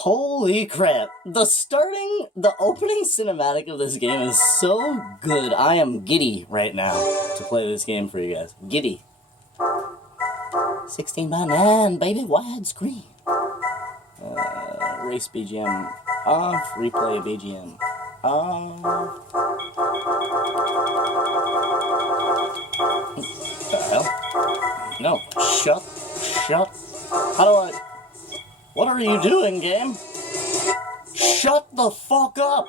Holy crap. The opening cinematic of this game is so good. I am giddy right now to play this game for you guys. Giddy. 16:9, baby, widescreen. Race BGM off, replay BGM off. What the hell? No, shut. How do I... What are you doing, game? Shut the fuck up!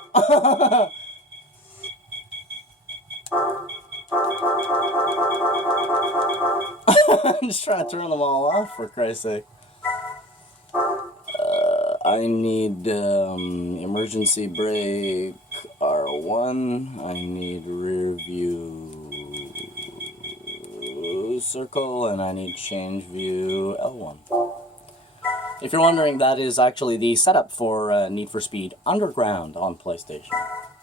I'm just trying to turn them all off, for Christ's sake. I need emergency brake R1. I need rear view circle, and I need change view L1. If you're wondering, that is actually the setup for Need for Speed Underground on PlayStation.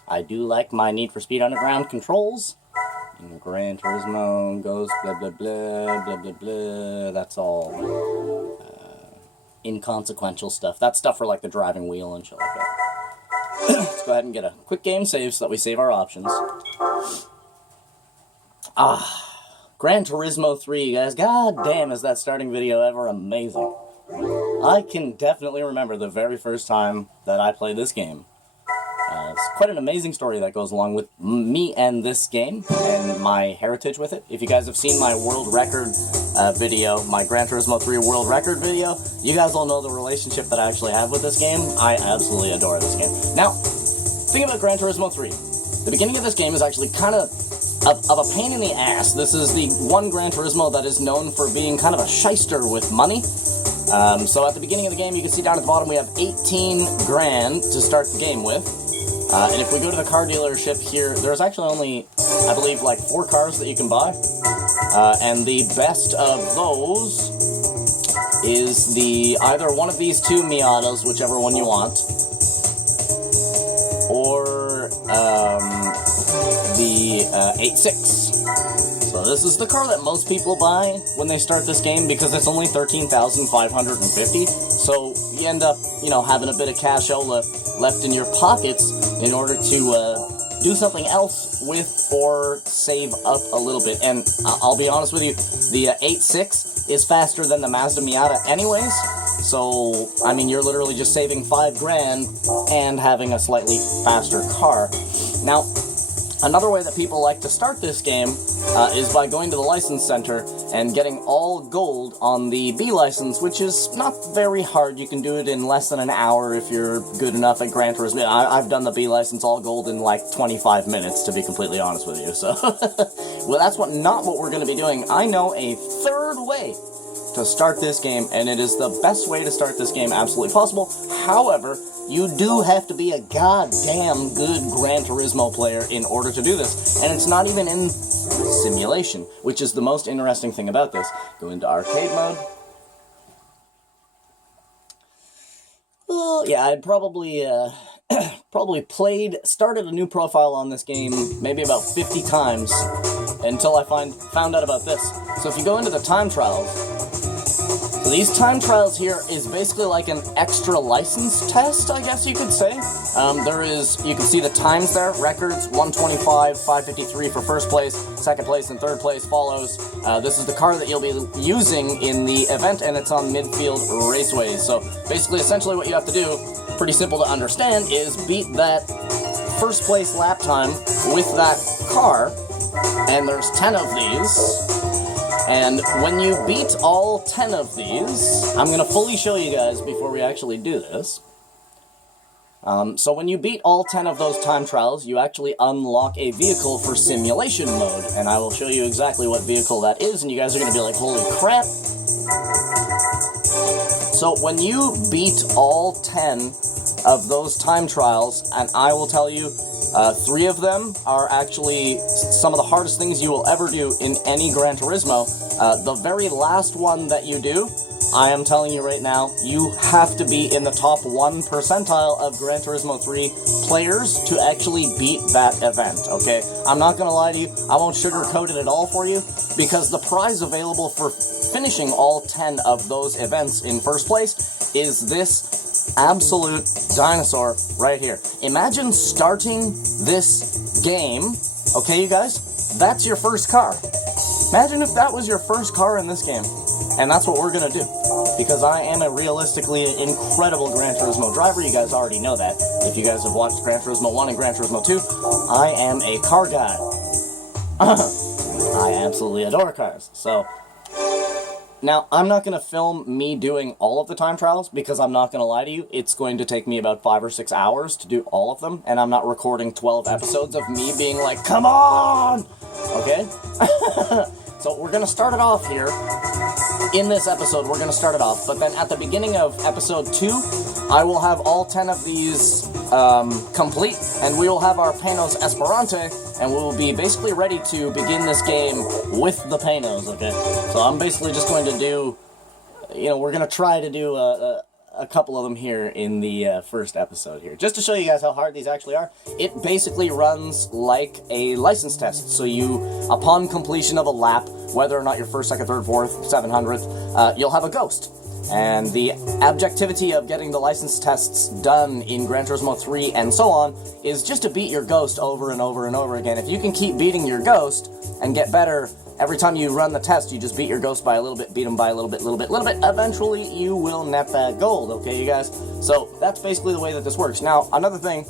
I do like my Need for Speed Underground controls. And Gran Turismo goes blah blah blah blah blah blah. That's all inconsequential stuff. That's stuff for like the driving wheel and shit like that. Let's go ahead and get a quick game save so that we save our options. Gran Turismo 3, guys. God damn, is that starting video ever amazing. I can definitely remember the very first time that I played this game. It's quite an amazing story that goes along with me and this game, and my heritage with it. If you guys have seen my world record video, my Gran Turismo 3 world record video, you guys all know the relationship that I actually have with this game. I absolutely adore this game. Now, think about Gran Turismo 3. The beginning of this game is actually kind of a pain in the ass. This is the one Gran Turismo that is known for being kind of a shyster with money. So at the beginning of the game, you can see down at the bottom we have 18 grand to start the game with. And if we go to the car dealership here, there's actually only, I believe, like 4 cars that you can buy. And the best of those is either one of these 2 Miatas, whichever one you want, or the 8.6. So this is the car that most people buy when they start this game because it's only $13,550. So you end up, having a bit of cashola left in your pockets in order to do something else with or save up a little bit. And I'll be honest with you, the 8.6 is faster than the Mazda Miata anyways. So, I mean, you're literally just saving 5 grand and having a slightly faster car. Now, another way that people like to start this game is by going to the license center and getting all gold on the B license, which is not very hard. You can do it in less than an hour if you're good enough at Gran Turismo. I've done the B license all gold in like 25 minutes, to be completely honest with you. So, well, that's not what we're going to be doing. I know a third way to start this game, and it is the best way to start this game absolutely possible. However, you do have to be a goddamn good Gran Turismo player in order to do this. And it's not even in simulation, which is the most interesting thing about this. Go into arcade mode. Well, yeah, I'd probably started a new profile on this game maybe about 50 times until I found out about this. So if you go into the time trials, so these time trials here is basically like an extra license test, I guess you could say. You can see the times there, records, 125, 553 for first place, second place, and third place follows. This is the car that you'll be using in the event, and it's on midfield raceways. So basically, essentially what you have to do, pretty simple to understand, is beat that first place lap time with that car, and there's 10 of these. And when you beat all 10 of these, I'm going to fully show you guys before we actually do this. So when you beat all 10 of those time trials, you actually unlock a vehicle for simulation mode. And I will show you exactly what vehicle that is, and you guys are going to be like, holy crap. So when you beat all 10 of those time trials, and I will tell you, 3 of them are actually some of the hardest things you will ever do in any Gran Turismo. The very last one that you do, I am telling you right now, you have to be in the top 1 percentile of Gran Turismo 3 players to actually beat that event, okay? I'm not gonna lie to you, I won't sugarcoat it at all for you, because the prize available for finishing all 10 of those events in first place is this absolute dinosaur right here. Imagine starting this game, okay, you guys? That's your first car. Imagine if that was your first car in this game. And that's what we're going to do. Because I am a realistically incredible Gran Turismo driver. You guys already know that. If you guys have watched Gran Turismo 1 and Gran Turismo 2, I am a car guy. I absolutely adore cars. So, now, I'm not going to film me doing all of the time trials, because I'm not going to lie to you, it's going to take me about 5 or 6 hours to do all of them, and I'm not recording 12 episodes of me being like, come on! Okay? So we're going to start it off here. In this episode, we're going to start it off, but then at the beginning of episode 2, I will have all 10 of these complete, and we will have our Panos Esperante, and we will be basically ready to begin this game with the Panos, okay? So I'm basically just going to do, we're going to try to do a couple of them here in the first episode here. Just to show you guys how hard these actually are, it basically runs like a license test. So you, upon completion of a lap, whether or not you're first, second, third, fourth, 700th, you'll have a ghost. And the objectivity of getting the license tests done in Gran Turismo 3 and so on is just to beat your ghost over and over and over again. If you can keep beating your ghost and get better every time you run the test, you just beat your ghost by a little bit, beat them by a little bit, eventually you will net that gold, okay, you guys? So that's basically the way that this works. Now, another thing,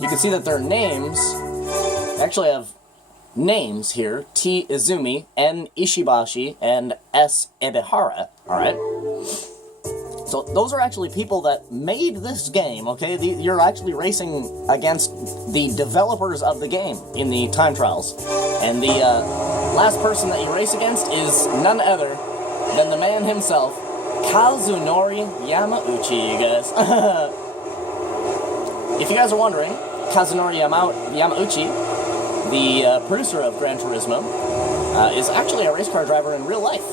you can see that their names, they actually have names here, T. Izumi, N. Ishibashi, and S. Ebihara, alright? So those are actually people that made this game, okay? You're actually racing against the developers of the game in the time trials. And the last person that you race against is none other than the man himself, Kazunori Yamauchi, you guys. If you guys are wondering, Kazunori Yamauchi, the producer of Gran Turismo, is actually a race car driver in real life.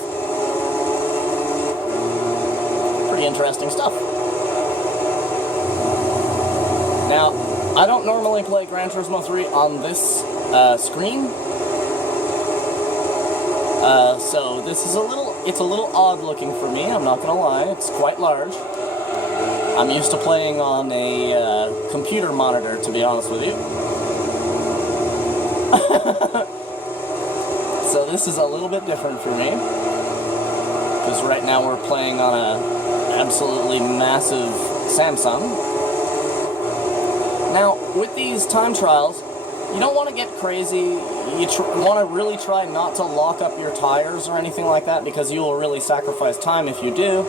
Pretty interesting stuff. Now, I don't normally play Gran Turismo 3 on this screen, so this is it's a little odd looking for me, I'm not gonna lie, it's quite large. I'm used to playing on a computer monitor, to be honest with you. So this is a little bit different for me, because right now we're playing on a absolutely massive Samsung. Now, with these time trials, you don't want to get crazy. You want to really try not to lock up your tires or anything like that, because you will really sacrifice time if you do.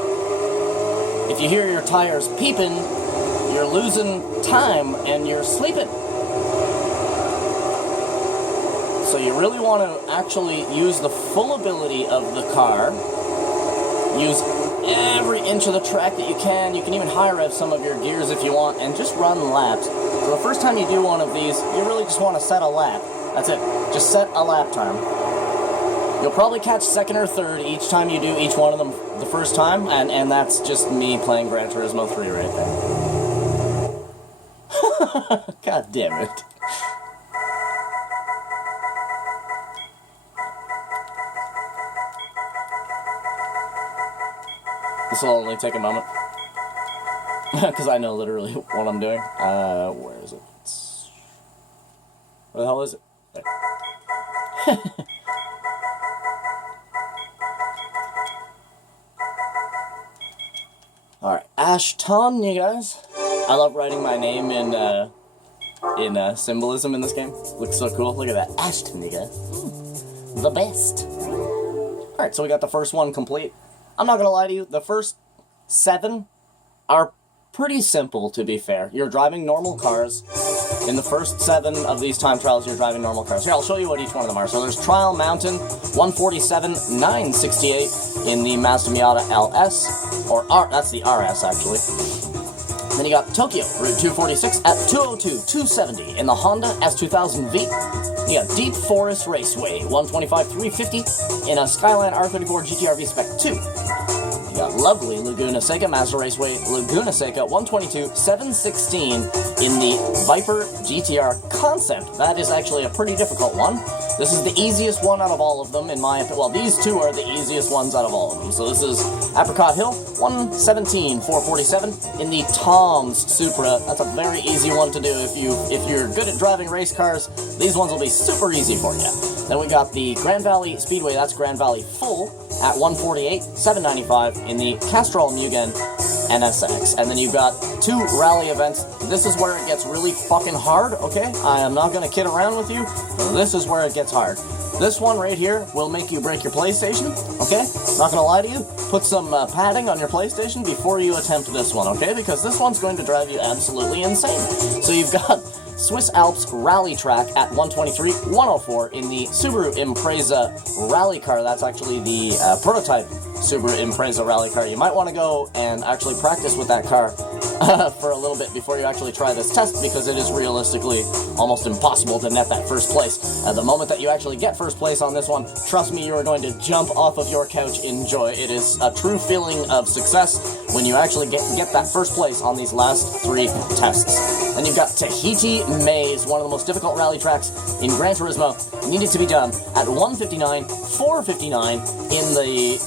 If you hear your tires peeping, you're losing time and you're sleeping. So you really want to actually use the full ability of the car. Use every inch of the track that you can. You can even high rev some of your gears if you want, and just run laps. So the first time you do one of these, you really just want to set a lap. That's it. Just set a lap time. You'll probably catch second or third each time you do each one of them the first time, and that's just me playing Gran Turismo 3 right there. God damn it. This will only take a moment, because I know literally what I'm doing. Where is it? Where the hell is it? There. Alright, Ashton, you guys. I love writing my name in symbolism in this game. Looks so cool. Look at that. Ashton, you guys. The best. Alright, so we got the first one complete. I'm not gonna lie to you, the first 7 are pretty simple, to be fair. You're driving normal cars. In the first 7 of these time trials, you're driving normal cars. Here, I'll show you what each one of them are. So there's Trial Mountain 147,968 in the Mazda Miata LS, or R, that's the RS, actually. Then you got Tokyo, Route 246 at 202,270 in the Honda S2000V. You got Deep Forest Raceway, 125,350 in a Skyline R34 GTR V Spec 2. You got lovely Laguna Seca, Mazda Raceway Laguna Seca 122-716 in the Viper GTR Concept. That is actually a pretty difficult one. This is the easiest one out of all of them, in my opinion. Well, these two are the easiest ones out of all of them. So this is Apricot Hill 117-447 in the Tom's Supra. That's a very easy one to do. If you're good at driving race cars, these ones will be super easy for you. Then we got the Grand Valley Speedway, that's Grand Valley Full, at 148-795 in the Castrol Mugen NSX. And then you've got two rally events. This is where it gets really fucking hard, okay? I am not going to kid around with you. This is where it gets hard. This one right here will make you break your PlayStation, okay? Not going to lie to you. Put some padding on your PlayStation before you attempt this one, okay? Because this one's going to drive you absolutely insane. So you've got Swiss Alps Rally Track at 123-104 in the Subaru Impreza rally car. That's actually the prototype Subaru Impreza rally car. You might want to go and actually practice with that car for a little bit before you actually try this test, because it is realistically almost impossible to net that first place. The moment that you actually get first place on this one, trust me, you are going to jump off of your couch in joy. It is a true feeling of success when you actually get that first place on these last three tests. Then you've got Tahiti Maze, one of the most difficult rally tracks in Gran Turismo, needed to be done at 159-459 in the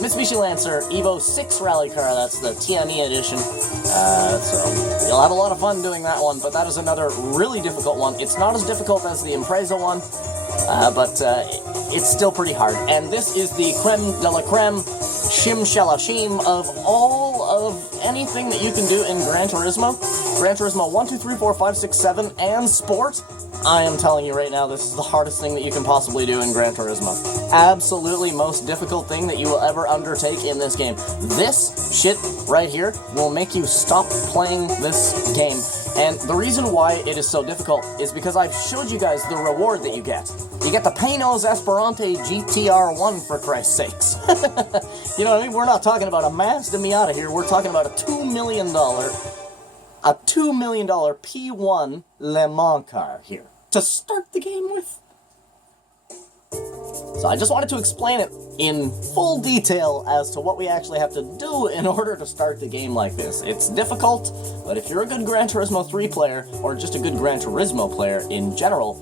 Mitsubishi Lancer Evo 6 rally car. That's the TME edition. So you'll have a lot of fun doing that one, but that is another really difficult one. It's not as difficult as the Impreza one, but it's still pretty hard. And this is the creme de la creme, shim shalashim of all of anything that you can do in Gran Turismo. Gran Turismo 1, 2, 3, 4, 5, 6, 7, and Sport. I am telling you right now, this is the hardest thing that you can possibly do in Gran Turismo. Absolutely most difficult thing that you will ever undertake in this game. This shit right here will make you stop playing this game. And the reason why it is so difficult is because I've showed you guys the reward that you get. You get the Panoz Esperante GTR1, for Christ's sakes. You know what I mean? We're not talking about a Mazda Miata here. We're talking about a $2 million P1 Le Mans car here to start the game with. So I just wanted to explain it in full detail as to what we actually have to do in order to start the game like this. It's difficult, but if you're a good Gran Turismo 3 player, or just a good Gran Turismo player in general,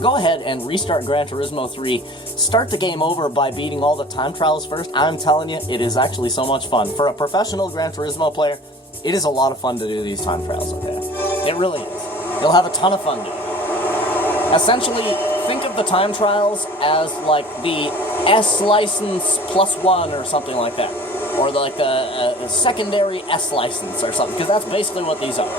go ahead and restart Gran Turismo 3. Start the game over by beating all the time trials first. I'm telling you, it is actually so much fun. For a professional Gran Turismo player, it is a lot of fun to do these time trials, okay? It really is. You'll have a ton of fun doing it. Essentially, think of the time trials as like the S license +1 or something like that. Or like a secondary S license or something, because that's basically what these are.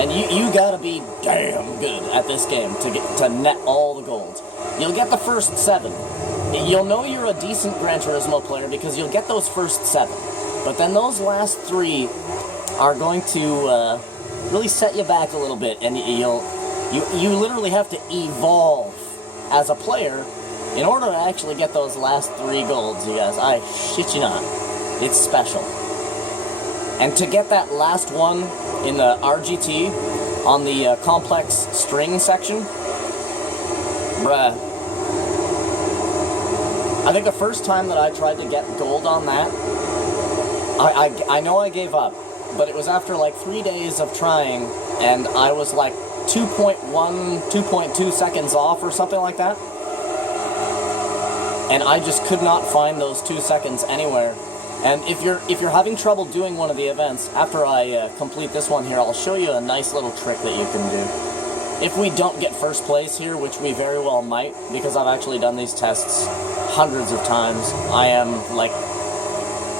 And you gotta be damn good at this game to net all the gold. You'll get the first 7. You'll know you're a decent Gran Turismo player because you'll get those first 7. But then those last 3 are going to really set you back a little bit, and you literally have to evolve as a player in order to actually get those last 3 golds, you guys. I shit you not. It's special. And to get that last one in the RGT on the complex string section, bruh. I think the first time that I tried to get gold on that, I know I gave up, but it was after like 3 days of trying, and I was like 2.1, 2.2 seconds off or something like that. And I just could not find those 2 seconds anywhere. And if you're having trouble doing one of the events, after I complete this one here, I'll show you a nice little trick that you can do. If we don't get first place here, which we very well might, because I've actually done these tests hundreds of times,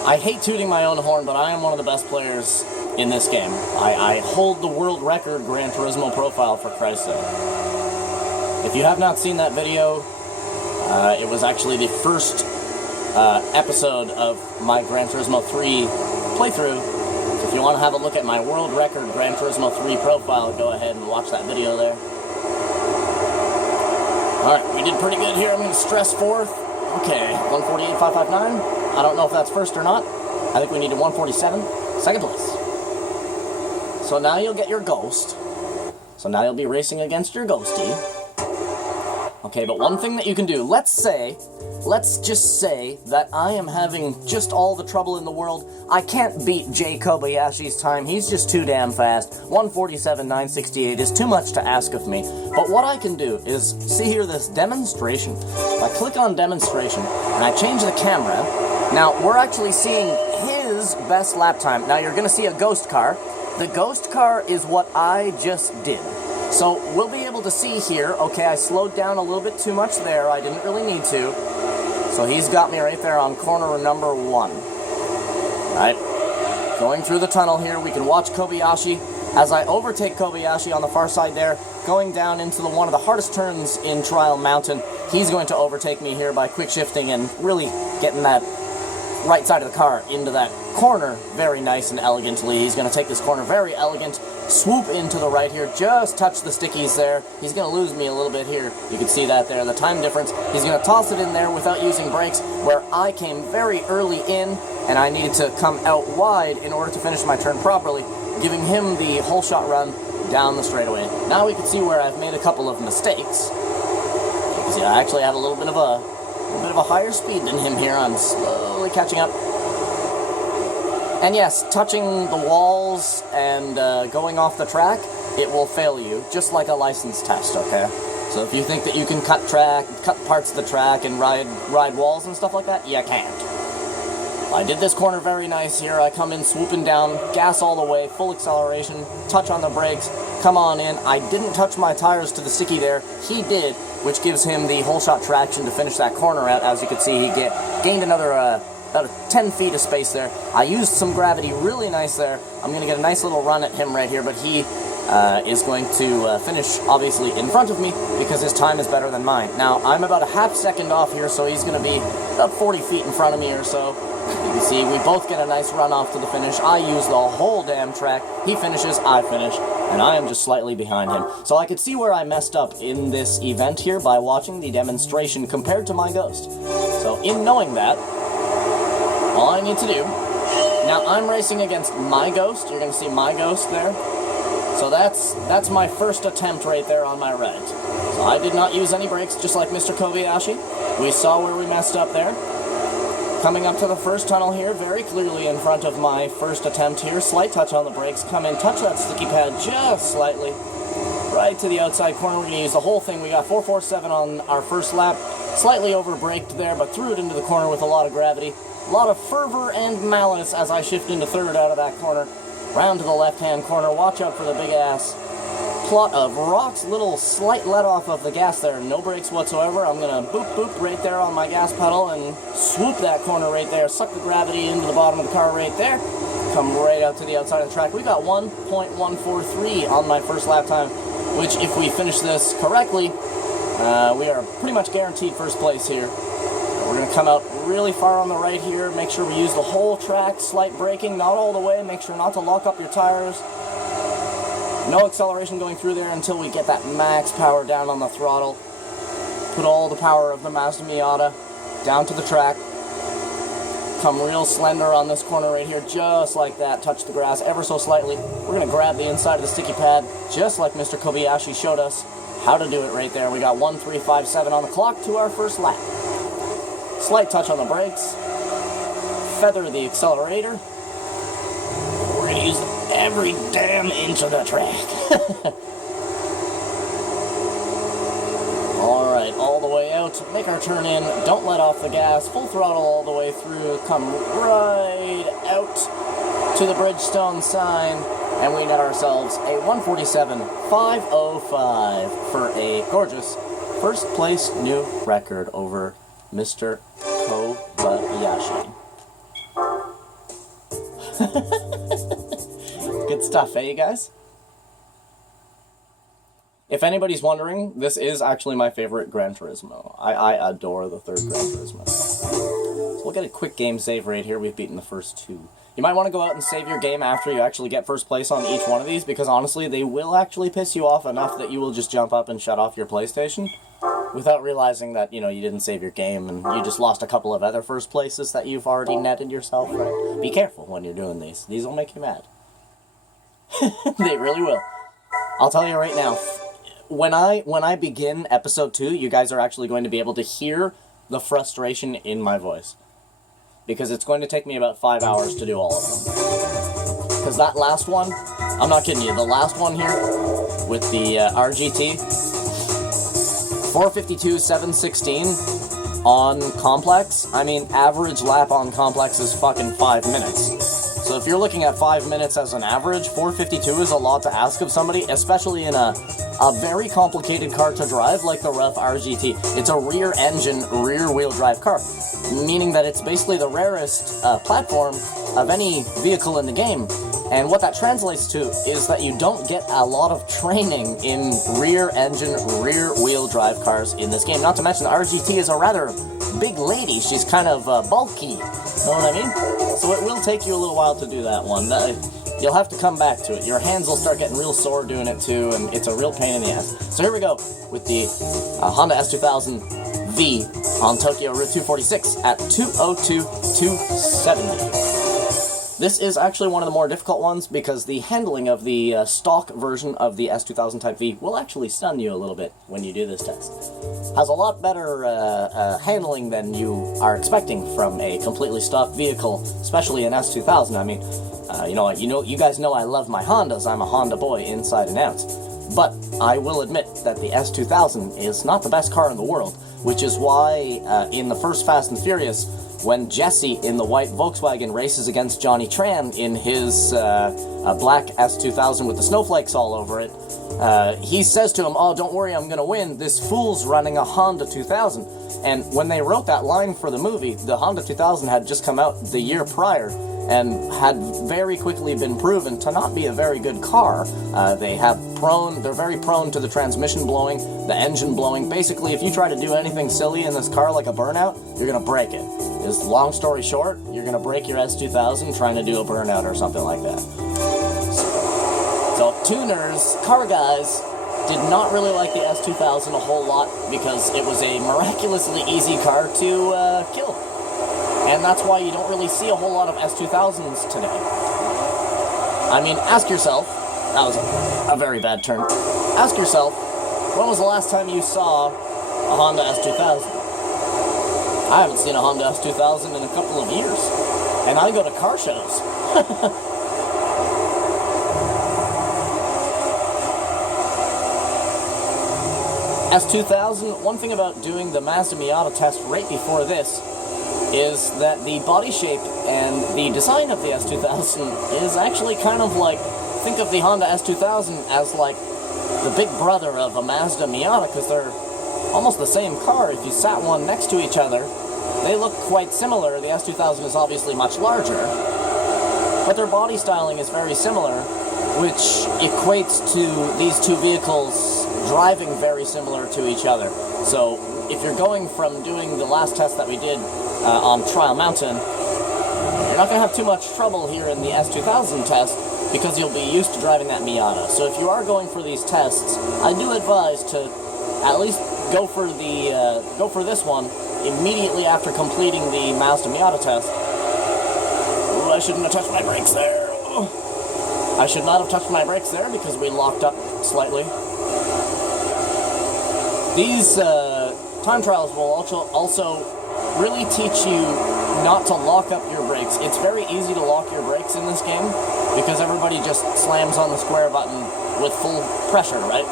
I hate tooting my own horn, but I am one of the best players in this game. I hold the world record Gran Turismo profile, for Christ's sake. If you have not seen that video, it was actually the first episode of my Gran Turismo 3 playthrough. So if you want to have a look at my world record Gran Turismo 3 profile, go ahead and watch that video there. Alright, we did pretty good here. I'm going to stress 4th. Okay, 148.559. I don't know if that's first or not. I think we needed 147. Second place. So now you'll get your Ghost. So now you'll be racing against your Ghosty. Okay, but one thing that you can do, let's just say that I am having just all the trouble in the world. I can't beat Jay Kobayashi's time. He's just too damn fast. 147.968 is too much to ask of me. But what I can do is, see here, this demonstration. If I click on demonstration, and I change the camera, now we're actually seeing his best lap time. Now you're going to see a ghost car. The ghost car is what I just did. So we'll be able to see here, okay, I slowed down a little bit too much there. I didn't really need to. So he's got me right there on corner number 1. Right? Going through the tunnel here, we can watch Kobayashi as I overtake Kobayashi on the far side there, going down into one of the hardest turns in Trial Mountain. He's going to overtake me here by quick shifting and really getting that right side of the car into that corner very nice and elegantly. He's going to take this corner very elegant, swoop into the right here, just touch the stickies there. He's going to lose me a little bit here. You can see that there, the time difference. He's going to toss it in there without using brakes, where I came very early in, and I needed to come out wide in order to finish my turn properly, giving him the whole shot run down the straightaway. Now we can see where I've made a couple of mistakes. You can see I actually have a little bit of a higher speed than him here. I'm slowly catching up. And yes, touching the walls and going off the track, it will fail you, just like a license test, okay? So if you think that you can cut parts of the track and ride walls and stuff like that, you can't. I did this corner very nice here. I come in swooping down, gas all the way, full acceleration, touch on the brakes, come on in. I didn't touch my tires to the sticky there. He did, which gives him the whole shot traction to finish that corner out. As you can see, he gained another about 10 feet of space there. I used some gravity really nice there. I'm going to get a nice little run at him right here, but he is going to finish, obviously, in front of me because his time is better than mine. Now, I'm about a half second off here, so he's going to be about 40 feet in front of me or so. You can see we both get a nice run off to the finish. I use the whole damn track. He finishes, I finish, and I am just slightly behind him. So I could see where I messed up in this event here by watching the demonstration compared to my Ghost. So in knowing that, all I need to do, now I'm racing against my Ghost. You're going to see my Ghost there. So that's my first attempt right there on my right. So I did not use any brakes, just like Mr. Kobayashi. We saw where we messed up there. Coming up to the first tunnel here, very clearly in front of my first attempt here. Slight touch on the brakes. Come in, touch that sticky pad just slightly. Right to the outside corner. We're going to use the whole thing. We got 447 on our first lap. Slightly over-braked there, but threw it into the corner with a lot of gravity. A lot of fervor and malice as I shift into third out of that corner. Round to the left-hand corner. Watch out for the big-ass plot of rocks. Little slight let-off of the gas there. No brakes whatsoever. I'm going to boop, boop right there on my gas pedal and swoop that corner right there. Suck the gravity into the bottom of the car right there. Come right out to the outside of the track. We got 1.143 on my first lap time, which if we finish this correctly, we are pretty much guaranteed first place here. We're going to come out really far on the right here. Make sure we use the whole track. Slight braking, not all the way. Make sure not to lock up your tires. No acceleration going through there until we get that max power down on the throttle. Put all the power of the Mazda Miata down to the track. Come real slender on this corner right here, just like that. Touch the grass ever so slightly. We're going to grab the inside of the sticky pad, just like Mr. Kobayashi showed us how to do it right there. We got 1:3:57 on the clock to our first lap. Slight touch on the brakes. Feather the accelerator. We're going to use every damn inch of the track. Alright, all the way out. Make our turn in. Don't let off the gas. Full throttle all the way through. Come right out to the Bridgestone sign. And we net ourselves a 147.505 for a gorgeous first place new record over Mr. Kobayashi. Good stuff, eh, you guys? If anybody's wondering, this is actually my favorite Gran Turismo. I adore the third Gran Turismo. So we'll get a quick game save right here. We've beaten the first two. You might want to go out and save your game after you actually get first place on each one of these, because honestly, they will actually piss you off enough that you will just jump up and shut off your PlayStation without realizing that, you know, you didn't save your game and you just lost a couple of other first places that you've already netted yourself, right? Be careful when you're doing these. These will make you mad. They really will. I'll tell you right now, when I begin episode 2, you guys are actually going to be able to hear the frustration in my voice. Because it's going to take me about 5 hours to do all of them. Because that last one, I'm not kidding you, the last one here, with the RGT, 452, 716 on Complex, I mean, average lap on Complex is fucking 5 minutes. So if you're looking at 5 minutes as an average, 452 is a lot to ask of somebody, especially in a very complicated car to drive like the rough RGT. It's a rear-engine, rear-wheel drive car, meaning that it's basically the rarest platform of any vehicle in the game. And what that translates to is that you don't get a lot of training in rear-engine, rear-wheel drive cars in this game. Not to mention the RGT is a rather big lady. She's kind of bulky. Know what I mean? So it will take you a little while to do that one. You'll have to come back to it. Your hands will start getting real sore doing it too, and it's a real pain in the ass. So here we go with the Honda S2000V on Tokyo Route 246 at 202,270. This is actually one of the more difficult ones because the handling of the stock version of the S2000 Type V will actually stun you a little bit when you do this test. Has a lot better handling than you are expecting from a completely stock vehicle, especially an S2000. I mean, you guys know I love my Hondas. I'm a Honda boy inside and out. But I will admit that the S2000 is not the best car in the world, which is why in the first Fast and Furious, when Jesse in the white Volkswagen races against Johnny Tran in his black S2000 with the snowflakes all over it, he says to him, "Oh, don't worry, I'm going to win. This fool's running a Honda 2000." And when they wrote that line for the movie, the Honda 2000 had just come out the year prior and had very quickly been proven to not be a very good car. They're very prone to the transmission blowing, the engine blowing. Basically, if you try to do anything silly in this car like a burnout, you're going to break it. Long story short, you're going to break your S2000 trying to do a burnout or something like that. So tuners, car guys, did not really like the S2000 a whole lot because it was a miraculously easy car to kill. And that's why you don't really see a whole lot of S2000s today. I mean, ask yourself, that was a very bad turn. Ask yourself, when was the last time you saw a Honda S2000? I haven't seen a Honda S2000 in a couple of years. And I go to car shows. S2000, one thing about doing the Mazda Miata test right before this is that the body shape and the design of the S2000 is actually kind of like, think of the Honda S2000 as like the big brother of a Mazda Miata, because they're almost the same car. If you sat one next to each other, they look quite similar. The S2000 is obviously much larger, but their body styling is very similar, which equates to these two vehicles driving very similar to each other. So if you're going from doing the last test that we did on Trial Mountain, you're not going to have too much trouble here in the S2000 test because you'll be used to driving that Miata. So if you are going for these tests, I do advise to at least go for this one immediately after completing the Mazda Miata test. Ooh, I shouldn't have touched my brakes there. I should not have touched my brakes there because we locked up slightly. These time trials will also really teach you not to lock up your brakes. It's very easy to lock your brakes in this game because everybody just slams on the square button with full pressure, right?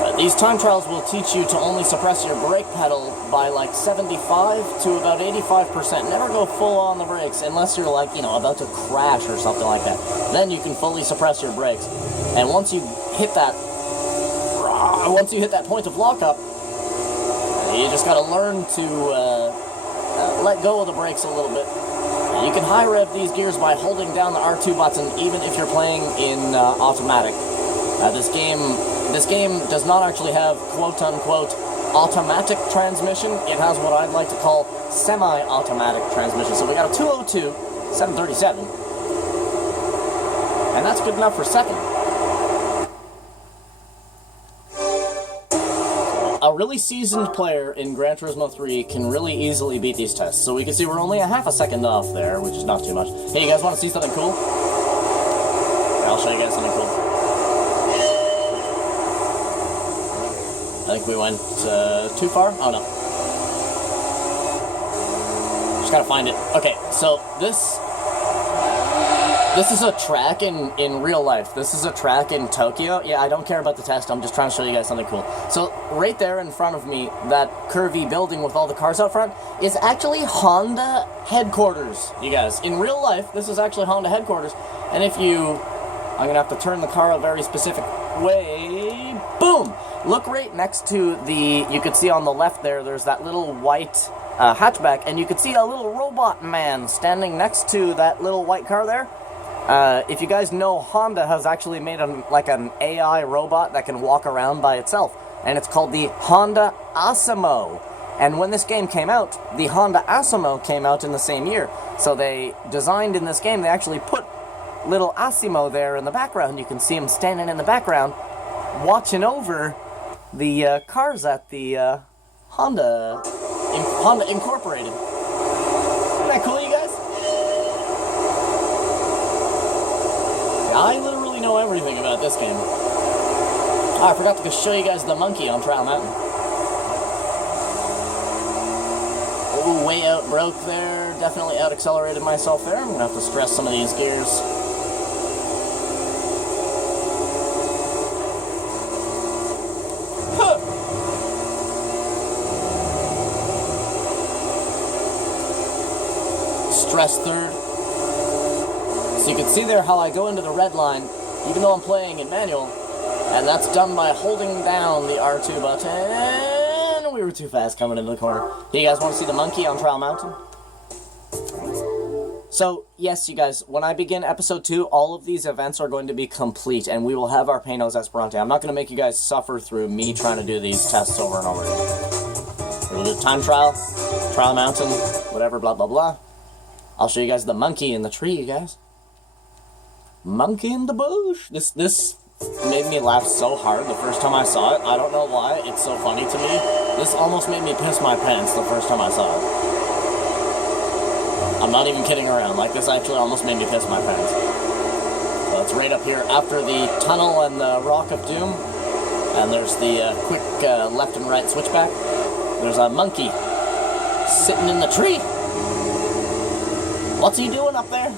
But these time trials will teach you to only suppress your brake pedal by like 75 to about 85%. Never go full on the brakes unless you're like, about to crash or something like that. Then you can fully suppress your brakes. And once you hit that point of lockup, you just got to learn to let go of the brakes a little bit. You can high rev these gears by holding down the R2 button, even if you're playing in automatic. This game does not actually have quote-unquote automatic transmission. It has what I'd like to call semi-automatic transmission. So we got a 202 737, and that's good enough for second. A really seasoned player in Gran Turismo 3 can really easily beat these tests. So we can see we're only a half a second off there, which is not too much. Hey, you guys want to see something cool? I'll show you guys something cool. I think we went too far. Oh no. Just gotta find it. Okay, so this is a track in real life. This is a track in Tokyo. Yeah, I don't care about the test. I'm just trying to show you guys something cool. So right there in front of me, that curvy building with all the cars out front is actually Honda headquarters, you guys. In real life, this is actually Honda headquarters. And if you... I'm gonna have to turn the car a very specific way. Boom! Look right next to the... You could see on the left there's that little white hatchback, and you could see a little robot man standing next to that little white car there. If you guys know, Honda has actually made an AI robot that can walk around by itself, and it's called the Honda Asimo. And when this game came out, the Honda Asimo came out in the same year. So they designed in this game, they actually put little Asimo there in the background. You can see him standing in the background, watching over the cars at the Honda Incorporated. Isn't that cool, you guys? I literally know everything about this game. Oh, I forgot to show you guys the monkey on Trial Mountain. Oh, way out broke there. Definitely out accelerated myself there. I'm gonna have to stress some of these gears. Huh. Stress third. So you can see there how I go into the red line, even though I'm playing in manual, and that's done by holding down the R2 button. We were too fast coming into the corner. Hey, you guys want to see the monkey on Trial Mountain? So, yes, you guys, when I begin episode 2, all of these events are going to be complete, and we will have our Panos Esperante. I'm not going to make you guys suffer through me trying to do these tests over and over again. We'll do time trial, Trial Mountain, whatever, blah, blah, blah. I'll show you guys the monkey in the tree, you guys. Monkey in the bush. This made me laugh so hard the first time I saw it. I don't know why. It's so funny to me. This almost made me piss my pants the first time I saw it. I'm not even kidding around. Like, this actually almost made me piss my pants. So it's right up here after the tunnel and the Rock of Doom. And there's the quick left and right switchback. There's a monkey sitting in the tree. What's he doing up there?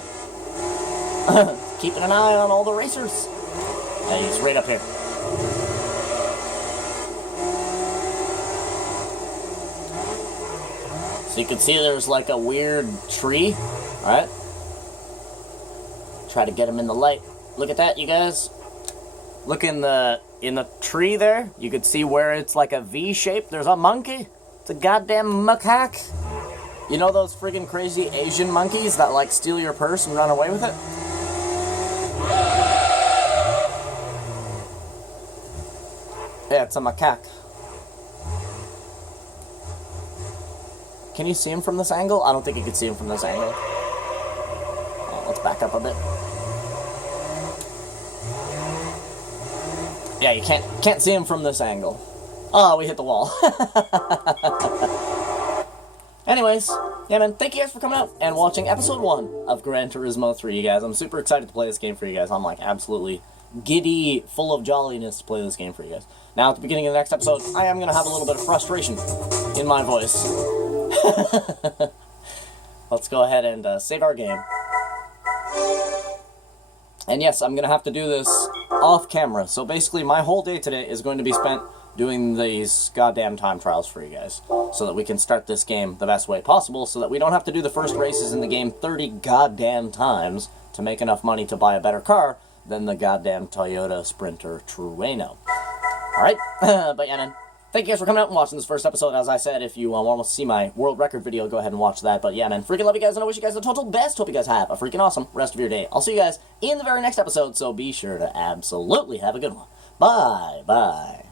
Keeping an eye on all the racers. And he's right up here. So you can see there's like a weird tree, right? Try to get him in the light. Look at that, you guys. Look in the tree there. You can see where it's like a V shape. There's a monkey. It's a goddamn macaque. You know those friggin' crazy Asian monkeys that like steal your purse and run away with it? Yeah, it's a macaque. Can you see him from this angle? I don't think you can see him from this angle. Oh, let's back up a bit. Yeah, you can't see him from this angle. Oh, we hit the wall. Anyways, yeah, man, thank you guys for coming out and watching episode 1 of Gran Turismo 3, you guys. I'm super excited to play this game for you guys. I'm, like, absolutely giddy, full of jolliness to play this game for you guys. Now, at the beginning of the next episode, I am going to have a little bit of frustration in my voice. Let's go ahead and save our game. And yes, I'm going to have to do this off camera. So basically, my whole day today is going to be spent doing these goddamn time trials for you guys, so that we can start this game the best way possible, so that we don't have to do the first races in the game 30 goddamn times to make enough money to buy a better car than the goddamn Toyota Sprinter Trueno. Alright, but yeah, man, thank you guys for coming out and watching this first episode. As I said, if you want to see my world record video, go ahead and watch that. But yeah, man, freaking love you guys, and I wish you guys the total best. Hope you guys have a freaking awesome rest of your day. I'll see you guys in the very next episode, so be sure to absolutely have a good one. Bye-bye.